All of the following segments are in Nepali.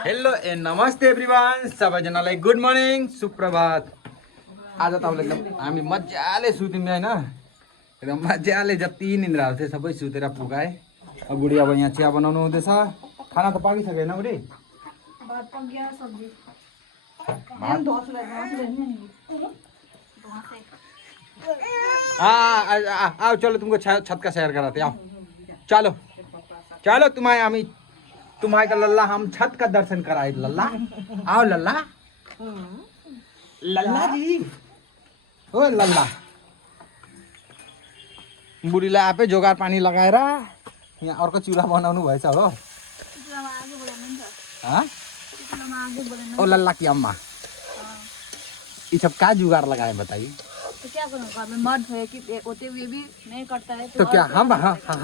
हेलो ए नमस्ते एभ्रिवान, सबैजनालाई गुड मर्निङ सुप्रभात। आज तपाईँलाई एकदम हामी मजाले सुत्यौँ होइन, एकदम मजाले जति निन्द्राहरू थियो सबै सुतेर पुगाएँ। अब बुढी अब यहाँ चिया बनाउनु हुँदैछ। खाना त पाकिसक्यो होइन बुढी? आओ चलो तुमको छत का सैर कराते, आओ चलो चलो तुम्हारे लल्ला हम छत का दर्शन कराए। लल्ला आओ, लल्ला लल्ला जी, ओ लल्ला। बुढीलाई आफै जोगार पानी लगाएर यहाँ अर्को चुल्हा बनाउनु भएछ हो। ओ लल्ला की अम्मा, ये सब क्या जुगाड़ लगाए बताइए? तो क्या करूँ, घर में मर्द है कि होते हुए भी नहीं करता है तो क्या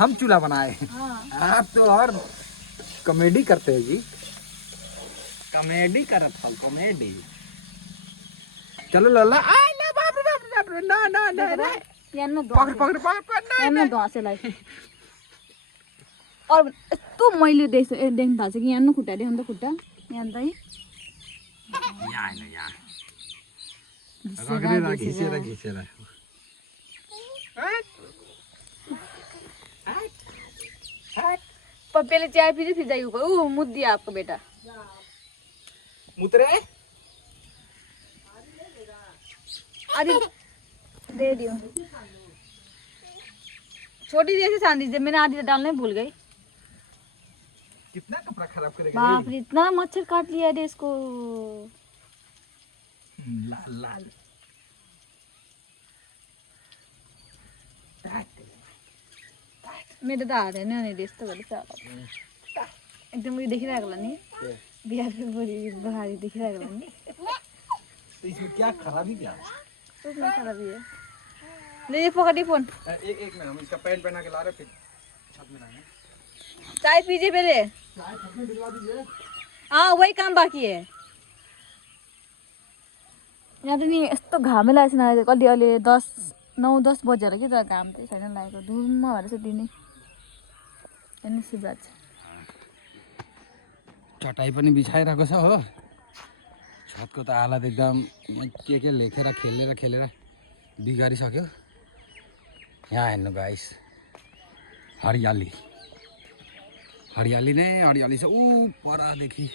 हम चूल्हा बनाए? आप तो और कॉमेडी करते हैं जी, कॉमेडी करत हल कॉमेडी। चलो लल्ला, आई ले बाप रे बाप रे, ना ना ना ना पकड़ पकड़ पकड़ ना धोसेलाई। और तू मैले देख्नु थाल्छ कि यहाँ न खुट्टा देख्नु त खुट्टा यहाँ त यहाँ हैन यहाँ रगरेर घिसेर घिसेर। पप्पे चाय पी फिर जाइयो को मुद दिया आपको बेटा मुतरे आदि दे दियो। छोटी जैसी चांदी से मैंने आधी डालने भूल गई। कितना कपड़ा खराब करेगा बाप रे, इतना मच्छर काट लिया है इसको। लाल लाल मेरो त हात होइन नि यस्तो गरेछ एकदम उयो देखिरहेको होला नि, बिहाको बुढी बुहारी देखिरहेको होला नि। तो इसमें क्या खराबी क्या? कुछ नहीं खराबी है। ले ये पकड़ी फोन। एक मिनट, हम इसका पैंट पहना के ला रहे फिर छत में लाएंगे। चाय पीजिए पहले। चाय छत में भिजवा दीजिए। हाँ वही काम बाकी है। यहाँ त नि यस्तो घामै लागेको छैन कति, अहिले 9-10 बजेर कि तर घाम चाहिँ छैन लागेको, धुम्म भएर चाहिँ दिने हेर्नु शिवराज। चटाई पनि बिछाइरहेको छ हो। छतको त हालत एकदम के लेखेर खेलेर बिगारिसक्यो। यहाँ हेर्नु गाइस, हरियाली हरियाली नै हरियाली छ। ऊ परदेखि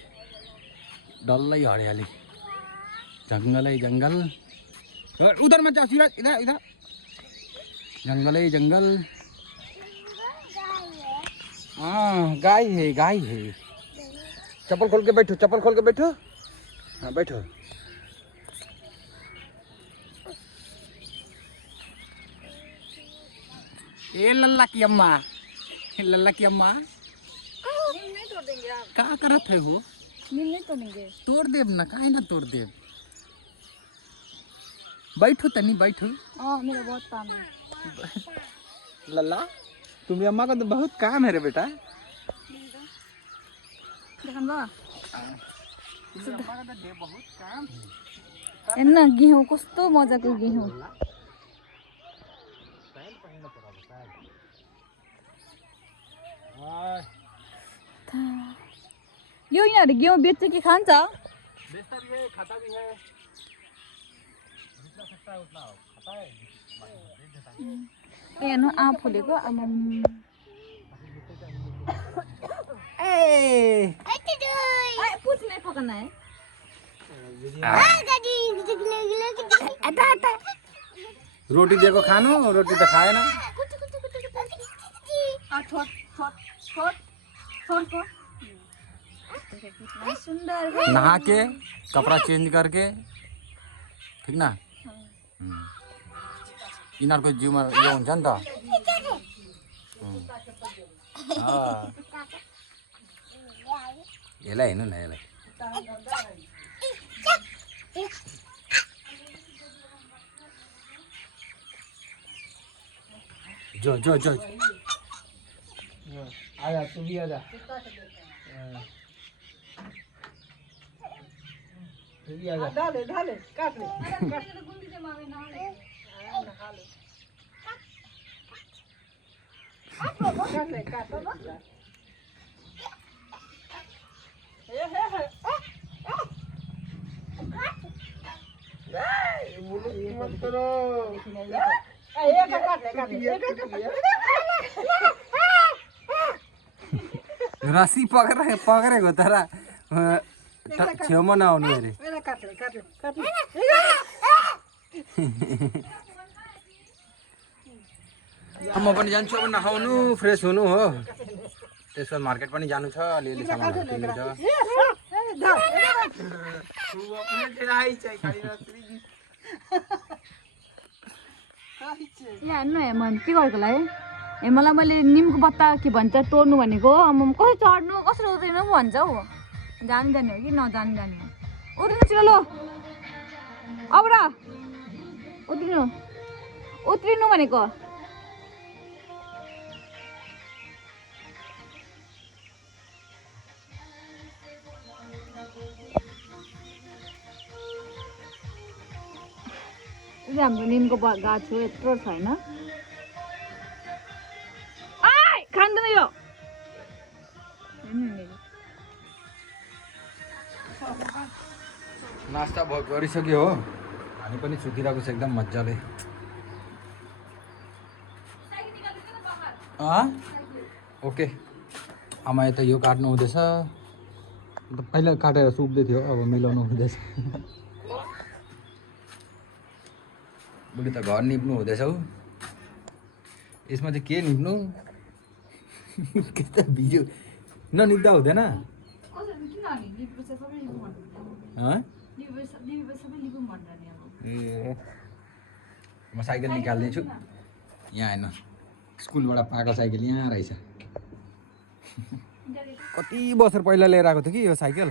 डल्लै हरियाली, जङ्गलै जङ्गल। उधर मत जाओ शिवराज, इधर इधर जंगल ही जंगल। हाँ गाय है। चप्पल खोल के बैठो। हाँ बैठो। ए लल्ला की अम्मा, नहीं तोड़ देंगे आप। क्या करत है हो? नील नहीं तोड़ेंगे। तोड़ देव ना, काहे ना तोड़ देव। बैठो तनी बैठो। हाँ मेरा बहुत काम है। लल्ला तुम्हें अम्मा का तो बहुत काम है रे बेटा। देखन बा हेर्न गेहूँ कस्तो मजाको गेहूँ। यो यिनीहरू गेहूँ बेच्छ कि खान्छ? बेचता भी है, खाता भी है, जितना सकता है उतना खाता है। हेर्नु आँप फुलेको आमा। कुछ नहीं पकाना है। रोटी दिएको खानु, रोटी त खाएन। नहा के कपड़ा चेंज करके, ठीक ना? यिनीहरूको जिउमा यो हुन्छ नि त। यसलाई हेर्नु न, यसलाई जो आजा, तू भी आजा। ढाले काट ले। काट ले। रस्सी पक्रेको तर छेउमा नआउनु अरे म पनि जान्छु अब नखाउनु फ्रेस हुनु हो त्यसको मार्केट पनि जानु छ अलिअलि सामानहरू किन्नु छ यहाँ हेर्नु हेमन के गरेको होला है हेमलाई मैले निमको पत्ता के भन्छ तोड्नु भनेको कसरी चढ्नु कसरी उत्रिनु पो भन्छ हौ जानु जाने हो कि नजानु जाने हो उत्रिनु छिटो लो अब र उत्रिनु उत्रिनु भनेको हाम्रो निमको गाछ हो यत्रो छैन खाँदैन यो नास्ता गरिसक्यो हो हामी पनि सुतिरहेको छ एकदम मजाले ओके आमा यता यो काट्नु हुँदैछ पहिला काटेर सुक्दै थियो अब मिलाउनु हुँदैछ बुढी त घर निप्नु हुँदैछ हौ यसमा चाहिँ के निप्नु के त भिडियो ननिप्दा हुँदैन ए म साइकल निकाल्दैछु यहाँ हेर्नु स्कुलबाट पाएको साइकल यहाँ रहेछ कति वर्ष पहिला लिएर आएको थियो कि यो साइकल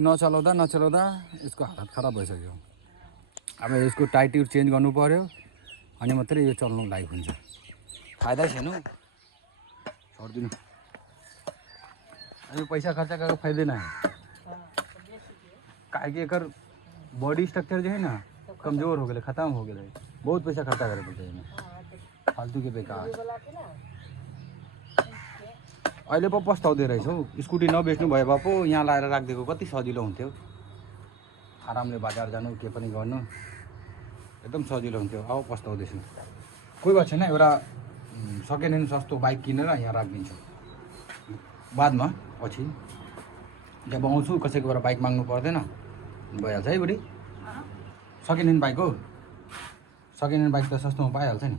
नचलाउँदा नचलाउँदा यसको हालत खराब भइसक्यो अब यसको टाइट चेन्ज गर्नु पर्यो अनि मात्रै यो चल्नु लाइक हुन्छ फाइदा छैन छोडिदिनु अब पैसा खर्च गरेको फाइदा नहीं काहे कि एकर बॉडी स्ट्रक्चर जो है ना कमजोर हो गए खत्म हो गए बहुत पैसा खर्चा करे पड़ते हैं फालतू के बेकार अहिले पो पस्ताउँदै रहेछ हौ स्कुटी नबेच्नु भए भए पो यहाँ लाएर राखिदिएको कति सजिलो हुन्थ्यो आरामले बजार जानु के पनि गर्नु एकदम सजिलो हुन्थ्यो अब पस्ताउँदैछु कोही बात छैन एउटा सेकेन्ड ह्यान्ड सस्तो बाइक किनेर यहाँ राखिदिन्छु बादमा पछि जब आउँछु कसैकोबाट बाइक माग्नु पर्दैन भइहाल्छ है बुढी सेकेन्ड ह्यान्ड बाइक हो सेकेन्ड ह्यान्ड बाइक त सस्तोमा पाइहाल्छ नि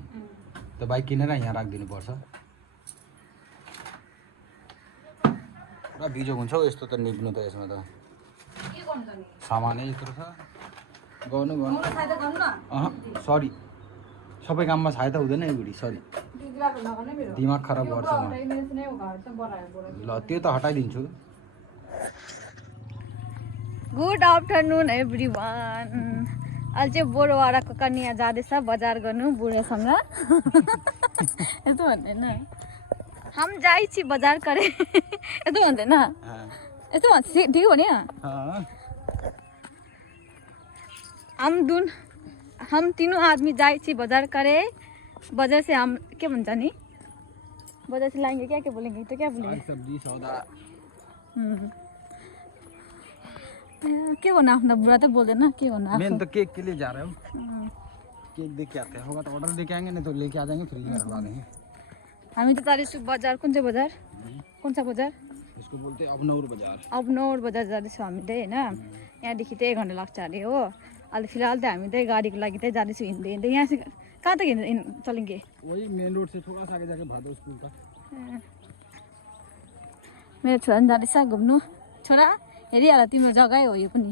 त्यो बाइक किनेर यहाँ राखिदिनुपर्छ पुरा बिजोग हुन्छ हौ यस्तो त निप्नु त यसमा त सामानै यत्रो छ गर्नु सरी सबै काममा सहायता हुँदैन है बुढी सरी दिमाग खराब गर्छ ल त्यो त हटाइदिन्छु गुड आफ्टरनुन एभ्रिवान अहिले चाहिँ बोरवाडाको कन्या जाँदैछ बजार गर्नु बुढेसँग यस्तो भन्दैन हम जाइ छी बजार करे यस्तो भन्दैन यस्तो भन्छ ठिक हो नि हम तीनों आदमी जाइ छी बजार करे बजार से हम क्या भन्छ नि बजार से लाएंगे क्या क्या बोलेंगे तो क्या बोलेंगे सब्जी सौदा के भन्नु आफ्नो बुढा त बोल्दैन के भन्नु मेन तो केक के लिए जा रहे हो केक देके आते हैं होगा तो ऑर्डर देके आएंगे नहीं तो लेके आ जाएंगे फ्रिज में रखवा देंगे हामी त जाँदैछौँ बजार कुन चाहिँ बजार कुन चाहिँ बजार इसको बोलते हैं अबनौर बाजार अबनौर बजार जाँदैछौँ हामी चाहिँ होइन यहाँदेखि चाहिँ 1 घन्टा लाग्छ अरे हो अहिले फिलहाल त हामी चाहिँ गाडीको लागि चाहिँ जाँदैछौँ हिँड्दै हिँड्दै यहाँ चाहिँ कहाँ तक चलेंगे वही मेन रोड से थोड़ा सा आगे जाके भादो स्कूल तक मेरो छोरा पनि जाँदैछ घुम्नु छोरा हेरिहाल तिम्रो जग्गै हो यो पनि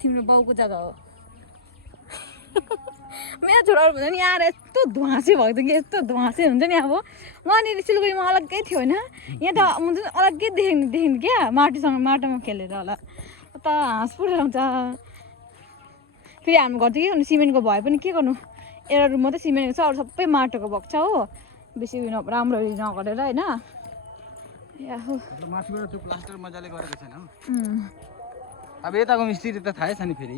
तिम्रो बाउको जग्गा हो मेरो छोराहरू भन्छ नि यहाँ यस्तो धुवासे भएको थियो कि यस्तो धुवासे हुन्छ नि अब वहाँनिर सिलगढीमा अलग्गै थियो होइन यहाँ त हुन्छ नि अलग्गै देख्ने क्या माटोमा खेलेर होला उता हाँस फुटाउँछ फेरि हाम्रो घर चाहिँ के गर्नु सिमेन्टको भए पनि के गर्नु एउटा रुम मात्रै सिमेन्टको छ अरू सबै माटोको भएको छ हो बेसी उयो राम्ररी नगरेर होइन माथिबाट त्यो प्लास्टर मजाले गरेको छैन अब यताको मिस्त्री त थाहै छ नि फेरि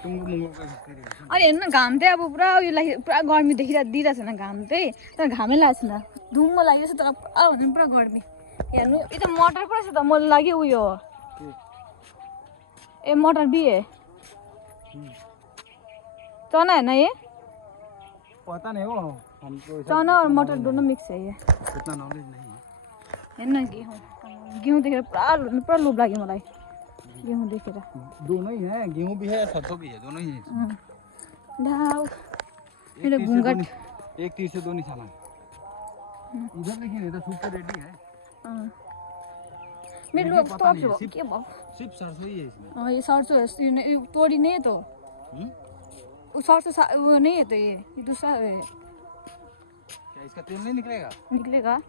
अनि हेर्नु न घाम चाहिँ अब पुरा उयो लागि पुरा गर्मी दिइरहेको छैन घाम चाहिँ तर घामै लागेको छैन धुम्म लागेको छ तर पुरा भन्दा पुरा गर्मी हेर्नु यो त मटर पुरा छ त मलाई लाग्यो उयो हो ए मटर बिहे चना है ना ये? पता नहीं हो हमको चना और मटर दोनों मिक्स है ये। इतना नॉलेज नहीं है। है ना गेहूँ देखेर पुरा लोभ लाग्यो मलाई गेहूँ देखेर। दोनों ही है, गेहूं भी है सरसों भी है, दोनों ही है। ढाउ मेरो घुंघट एक तीर से दो निशाना। इधर देखिए इधर सूप रेडी है। मेरो ये पता नहीं है, टॉप के भयो? सिर्फ सरसों ही है इसमें। ये सरसों है, ये तोरी नहीं है तो वो सरसों वो नहीं है तो ये दूसरा है। क्या इसका तेल नहीं निकलेगा? निकलेगा।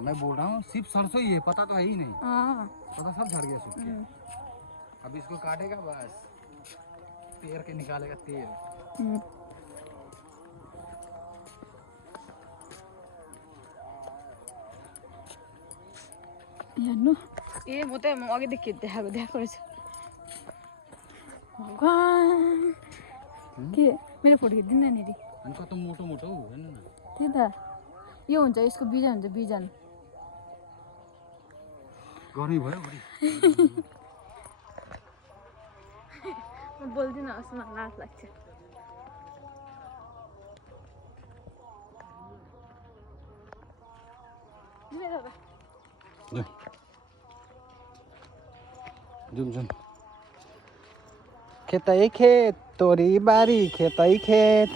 मैं बोल रहा हूँ सिर्फ सरसों ही है, पता तो है ही नहीं। हाँ पता सब झड़ गया सूख के। अब इसको काटेगा बस, पेड़ के निकालेगा तेल। हेर्नु ए म त अघिदेखि देखाएको रहेछु। भगवान् के मेरो फोटो खिच्दिन नि रे? उनका तो मोटो मोटो है ना। त्यही त यो हुन्छ यसको बिजन हुन्छ बिजन। गर्मी भयो बढी। म बोल्दिनँ अस्मा लाज लाग्छ। जुम खेतै खेत तोरी बारी खेतै खेत।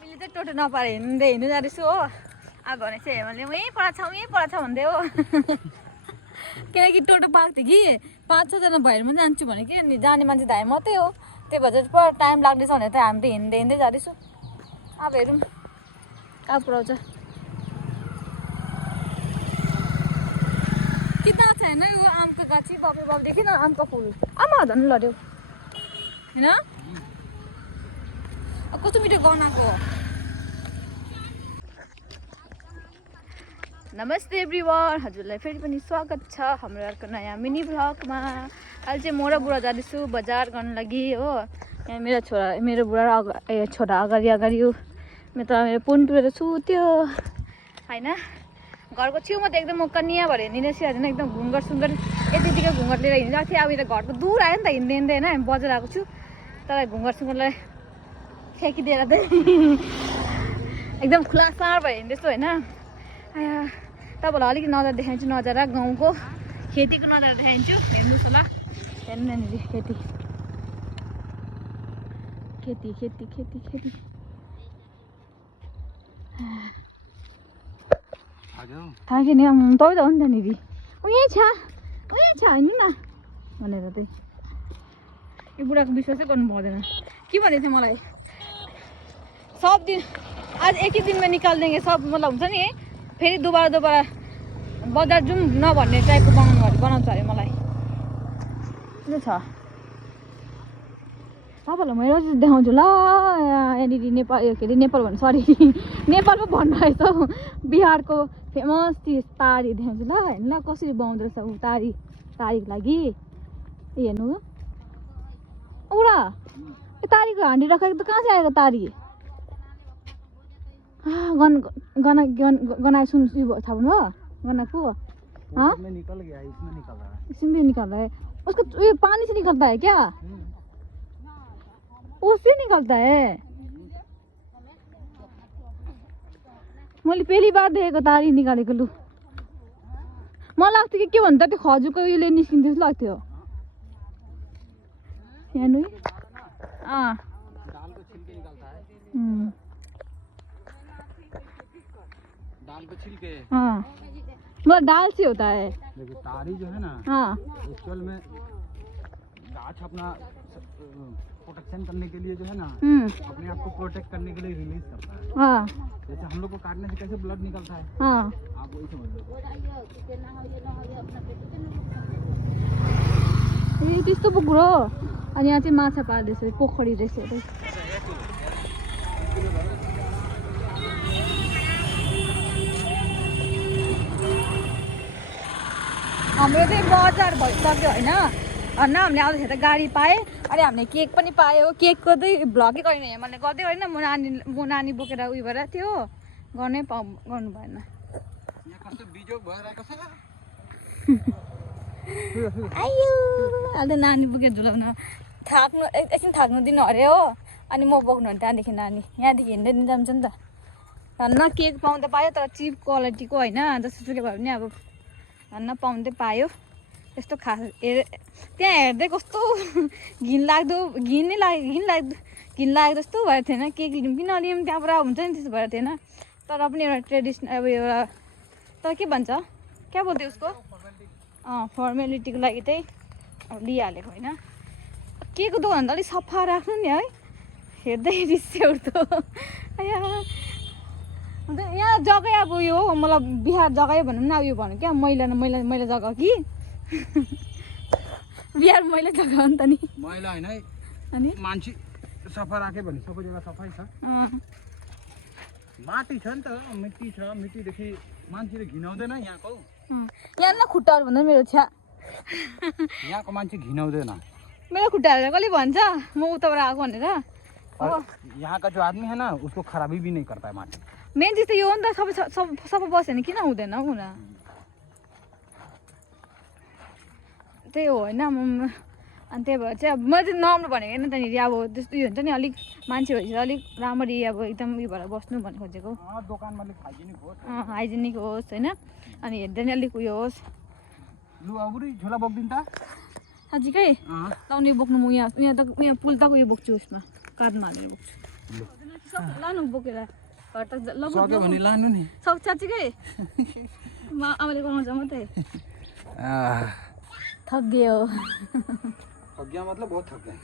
मैले चाहिँ टोटो नपारे हिँड्नु जाँदैछु हो। अब भने चाहिँ हेमलले यहीँ पढाछ भन्दै हो। किनकि टोटो पाएको थियो कि 5-6 जना भएर म जान्छु भने कि अनि जाने मान्छे त हामी मात्रै हो। त्यही भएर चाहिँ पुरा टाइम लाग्दैछ भने त हामी त हिँड्दै जाँदैछु। अब हेरौँ कहाँ पुऱ्याउँछ। कितना अच्छा है ना वो आम का गाछी। बाप रे बाप देखिए ना आम का फूल। आमा धन लड्यो हैन? कस्तो मिठो गनाको। नमस्ते एभ्रिवान, हजुरलाई फेरि पनि स्वागत छ हाम्रो अर्को नयाँ मिनी भ्लगमा। अहिले चाहिँ म र बुढा जाँदैछु बजार गर्नु लागि हो। यहाँ मेरो छोरा अगाडि हो। मेरो पुन्टुएर सुत्यो होइन। घरको छेउमा त एकदम म कन्या भएर हिँडिने सिहाल्दैन, एकदम घुङ्गर सुङ्गर यतिकै घुङ्गर लिएर हिँडिरहेको थिएँ। अब यता घरको दूर आयो नि त हिँड्दै होइन। हामी बजार आएको छु तर घुङ्गर सुङ्गरलाई फ्याँकिदिएर चाहिँ एकदम खुलासार भएर हिँड्दैछु होइन। तपाईँलाई अलिकति नजर देखाइदिन्छु, नजारा गाउँको खेतीको नजारा देखाइदिन्छु। हेर्नुहोस् होला, हेर्नु नानीले खेती। थाक्यो नि तपाईँ त हो नि त्यहाँनिर यहीँ छ हिँड्नु न भनेर चाहिँ। यो बुढाको विश्वासै गर्नु पर्दैन। के भन्दै थियो मलाई सब दिन आज एक ही दिन में निकाल देंगे सब, मतलब हुन्छ नि फेरि दोबारा बजार जाउँ नभन्ने टाइपको बनाउँछ अरे मलाई। के छ तपाईँहरूलाई मैले देखाउँछु ल। यहाँनिर नेपाल के अरे नेपाल भन्नु सरी नेपाल पो भन्नु रहेछ हौ। बिहारको फेमस चिज तारी देखाउँछु ल। हेर्नु ल कसरी बनाउँदो रहेछ ऊ तारीको लागि। हेर्नु औरा तारीको हान्डी राखेको त कहाँ चाहिँ आएको तारी? गना सुन था वो गना को हाँ इसमें निकल गया, इसमें निकल रहा है। इसमें निकल रहा है उसको। ये पानी से निकलता है क्या? उससे निकलता है। मैले पहली बार देखेको तारी निकालेको। लु मलाई लाग्थ्यो कि के भन्छ त्यो खजुको उयोले निस्किन्थ्यो जस्तो लाग्थ्यो। हेर्नु दाल को छिलके निकलता है। दाल को छिलके हाँ मतलब दाल से होता है। देखिए तारी जो है ना, हाँ एक्चुअल में गाछ अपना प्रोटेक्शन करने के लिए जो है ना, अपने आप को प्रोटेक्ट करने के लिए रिलीज करता है। हाँ जैसे हम लोग को काटने से कैसे ब्लड निकलता है, हाँ आप वही समझ लो। ए त्यस्तो पो कुरो। अनि यहाँ चाहिँ माछा पाल्दैछ, पोखरी रहेछ। हाम्रो चाहिँ बजार भइसक्यो होइन। अनि हामीले आउँदाखेरि त गाडी पाएँ अनि हामीले केक पनि पायो। केकको चाहिँ भ्लगै गरेन, मैले गर्दै गरेन। म नानी बोकेर उयो भएर थियो गर्नु भएन। आयो अहिले नानी बोकेर झुलाउन थाक्नु एकछिन थाक्नु दिनु अरे हो अनि म बोक्नु भने त्यहाँदेखि नानी यहाँदेखि हिँड्दै जान्छ नि त धन्न केक पाउँदा पायो तर चिप क्वालिटीको होइन जस्तोसुकै भए पनि अब धन्न पाउँदै पायो त्यस्तो खास त्यहाँ हेर्दै कस्तो घिन लाग्दो जस्तो भएको थिएन केक लिउँ कि नलिउँ त्यहाँबाट हुन्छ नि त्यस्तो भएको थिएन तर पनि एउटा ट्रेडिसनल अब एउटा तर के भन्छ क्या बोल्थ्यो उसको फर्मेलिटीको लागि चाहिँ अब लिइहालेको होइन केको दोकान त अलिक सफा राख्नु नि है हेर्दै रिस उठ्दो अन्त यहाँ जग्गै अब यो हो मलाई बिहार जग्गै भनौँ न अब यो भनौँ क्या मैला जग्गा कि बिहार मैला जग्गा हो नि त नि मैला होइन है अनि मान्छे सफा राख्यो भने सबै जग्गा सफै छ माटी छ नि त मिट्टी छ मिट्टीदेखि मान्छेले घिनाउँदैन यहाँको यहाँ न खुट्टाहरू भन्दा मेरो छ्या यहाँको मान्छे घिनाउँदैन मेरो खुट्टाहरू कसले भन्छ म उताबाट आएको भनेर यहाँ का जो आदमी है ना उसको खराबी भी नहीं करता है माटी मेन चिज त यो हो नि त सबै बस्यो भने किन हुँदैन हुन त्यही हो होइन अनि त्यही भएर चाहिँ अब मैले चाहिँ नराम्रो भनेको होइन त्यहाँनिर अब त्यस्तो उयो हुन्छ नि अलिक मान्छे भएपछि अलिक राम्ररी अब एकदम उयो भएर बस्नु भन्नु खोजेको दोकानमा अलिक हाइजेनिक होस् होइन अनि हेर्दै नि अलिक उयो होस् लु अबुरी झोला बोक्दिन् त साँच्चीकै लाउने बोक्नु म यहाँ पुल तक उयो बोक्छु उसमा काँधमा हालेर बोक्छु लानु बोकेर घर तक सक्यो भने लानु नि सक्छ साँच्चीकै आमाले गराउँछ मात्रै थक गयो थक गया मतलब बहुत थक गए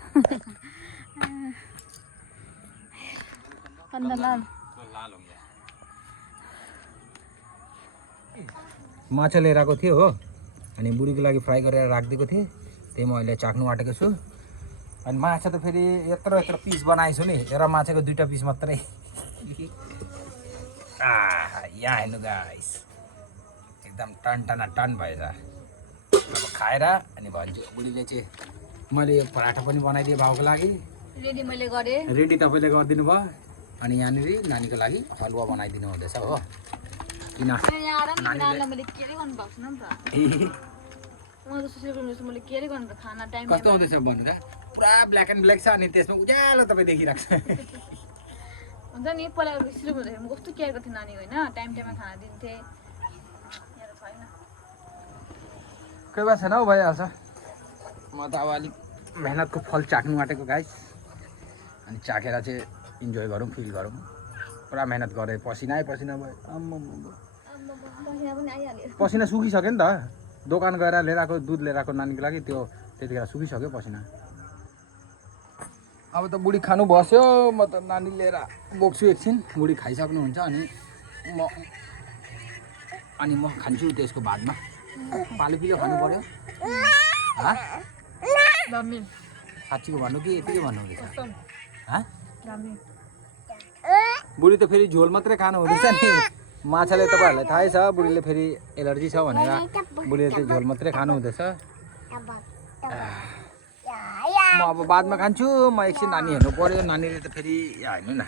माछा लिएर आएको थियो हो अनि बुढीको लागि फ्राई गरेर राखिदिएको थिएँ त्यही म अहिले चाख्नु आँटेको छु अनि माछा त फेरि यत्रो यत्रो पिस बनाएछु नि एउटा माछाको 2टा पिस मात्रै यहाँ हेर्नु गाइस एकदम टन भएछ अब खाएर अनि भन्छु बुढीले चाहिँ मैले यो पराठा पनि बनाइदिएँ भाउको लागि रेडी मैले गरेँ रेडी तपाईँले गरिदिनु भयो अनि यहाँनिर नानीको लागि हलुवा बनाइदिनु हुँदैछ हो किन कस्तो हुँदैछ भन्नु त पुरा ब्ल्याक एन्ड ब्ल्याक छ अनि त्यसमा उज्यालो तपाईँ देखिरहेको छ हुन्छ नि पहिला सुरु हुँदाखेरि म कस्तो केयर गर्थेँ नानी होइन टाइममा खाना दिन्थेँ छैन कोही बात छैन हौ भइहाल्छ म त अब अलिक मेहनतको फल चाख्नु आँटेको गाइस अनि चाखेर चाहिँ इन्जोय गरौँ फिल गरौँ पुरा मेहनत गरेँ पसिना भयो पसिना सुकिसक्यो नि त दोकान गएर लिएर आएको दुध लिएर आएको नानीको लागि त्यो त्यतिखेर सुकिसक्यो पसिना अब त बुढी खानु बस्यो म त नानी लिएर बोक्छु एकछिन बुढी खाइसक्नुहुन्छ अनि म खान्छु त्यसको बादमा पालो पिलो खानु पर्यो साँच्चीको भन्नु कि यतिकै भन्नु हुँदैछ बुढी त फेरि झोल मात्रै खानु हुँदैछ नि माछाले तपाईँहरूलाई थाहै छ बुढीले फेरि एलर्जी छ भनेर बुढीले चाहिँ झोल मात्रै खानु हुँदैछ म अब बादमा खान्छु म एकछिन नानी हेर्नु पर्यो नानीले त फेरि हेर्नु न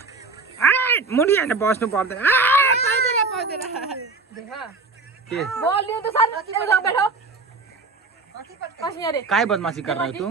मुडी होइन बस्नु पर्दैन के काय बदमासी कर रहा है तू